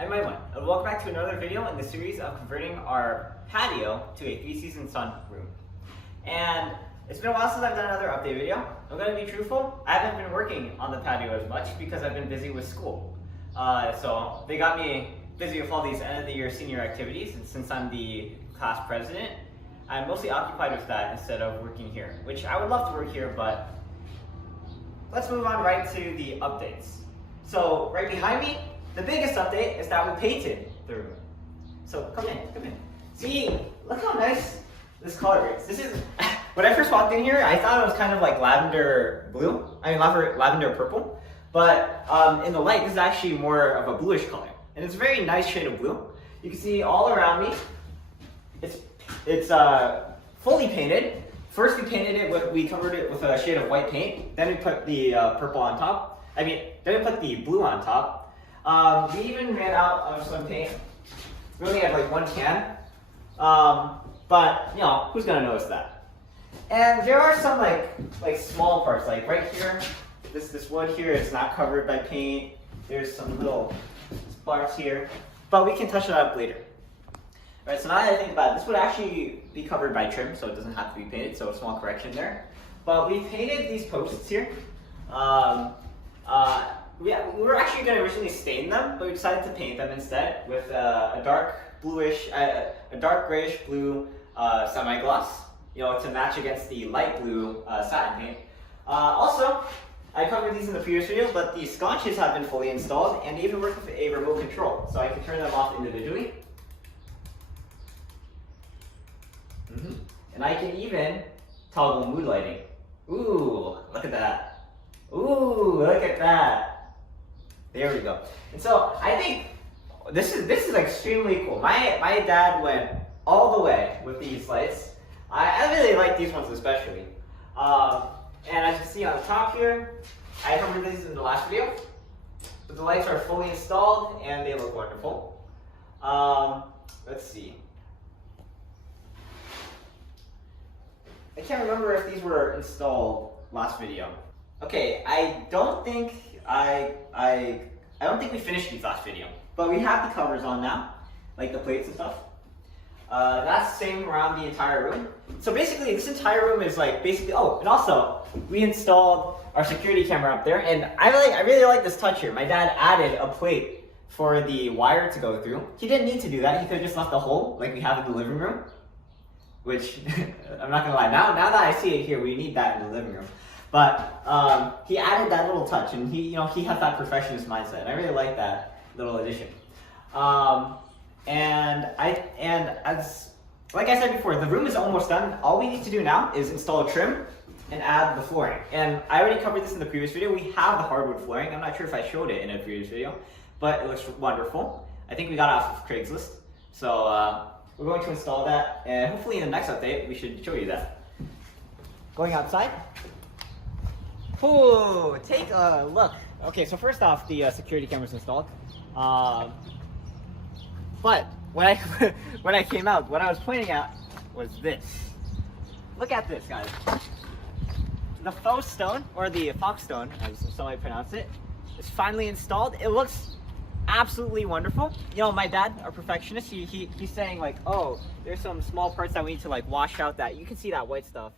I'm Aiman, and welcome back to another video in the series of converting our patio to a 3-season sunroom. And it's been a while since I've done another update video. I'm going to be truthful, I haven't been working on the patio as much because I've been busy with school. So they got me busy with all these end of the year senior activities, and since I'm the class president, I'm mostly occupied with that instead of working here, which I would love to work here, but let's move on right to the updates. So right behind me, the biggest update is that we painted the room. So come in. See, look how nice this color is. This is, when I first walked in here, I thought it was kind of like lavender blue. I mean lavender purple. But in the light, this is actually more of a bluish color. And it's a very nice shade of blue. You can see all around me, it's fully painted. First we painted it we covered it with a shade of white paint. Then we put the purple on top. Then we put the blue on top. We even ran out of some paint. We only had like one can, but you know, who's gonna notice that? And there are some like small parts, like right here, this wood here is not covered by paint. There's some little sparks here, but we can touch it up later. All right, so now that I think about it, this would actually be covered by trim, so it doesn't have to be painted, so a small correction there. But we painted these posts here. We were actually going to originally stain them, but we decided to paint them instead with a dark grayish blue semi-gloss, you know, to match against the light blue satin paint. Also, I covered these in the previous video, but the sconces have been fully installed, and they even work with a remote control, so I can turn them off individually. And I can even toggle mood lighting. Ooh, look at that. Ooh, look at that. There we go. And so I think this is extremely cool. My dad went all the way with these lights. I really like these ones especially. And as you can see on the top here, I covered these in the last video. But the lights are fully installed and they look wonderful. Let's see. I can't remember if these were installed last video. Okay, I don't think we finished these last video, but we have the covers on now, like the plates and stuff. That's the same around the entire room. So basically, this entire room is like basically. Oh, and also we installed our security camera up there, and I really like this touch here. My dad added a plate for the wire to go through. He didn't need to do that. He could have just left a hole like we have in the living room. Which I'm not gonna lie. Now that I see it here, we need that in the living room. But he added that little touch, and he has that perfectionist mindset. I really like that little addition. And as like I said before, the room is almost done. All we need to do now is install a trim and add the flooring. And I already covered this in the previous video. We have the hardwood flooring. I'm not sure if I showed it in a previous video, but it looks wonderful. I think we got it off of Craigslist. So we're going to install that, and hopefully in the next update we should show you that. Going outside. Ooh, take a look. Okay, so first off, the security camera's installed. But when I came out, what I was pointing at was this. Look at this, guys. The faux stone, or the fox stone, as some might pronounce it, is finally installed. It looks absolutely wonderful. You know, my dad, our perfectionist, he's saying like, oh, there's some small parts that we need to like wash out. That you can see that white stuff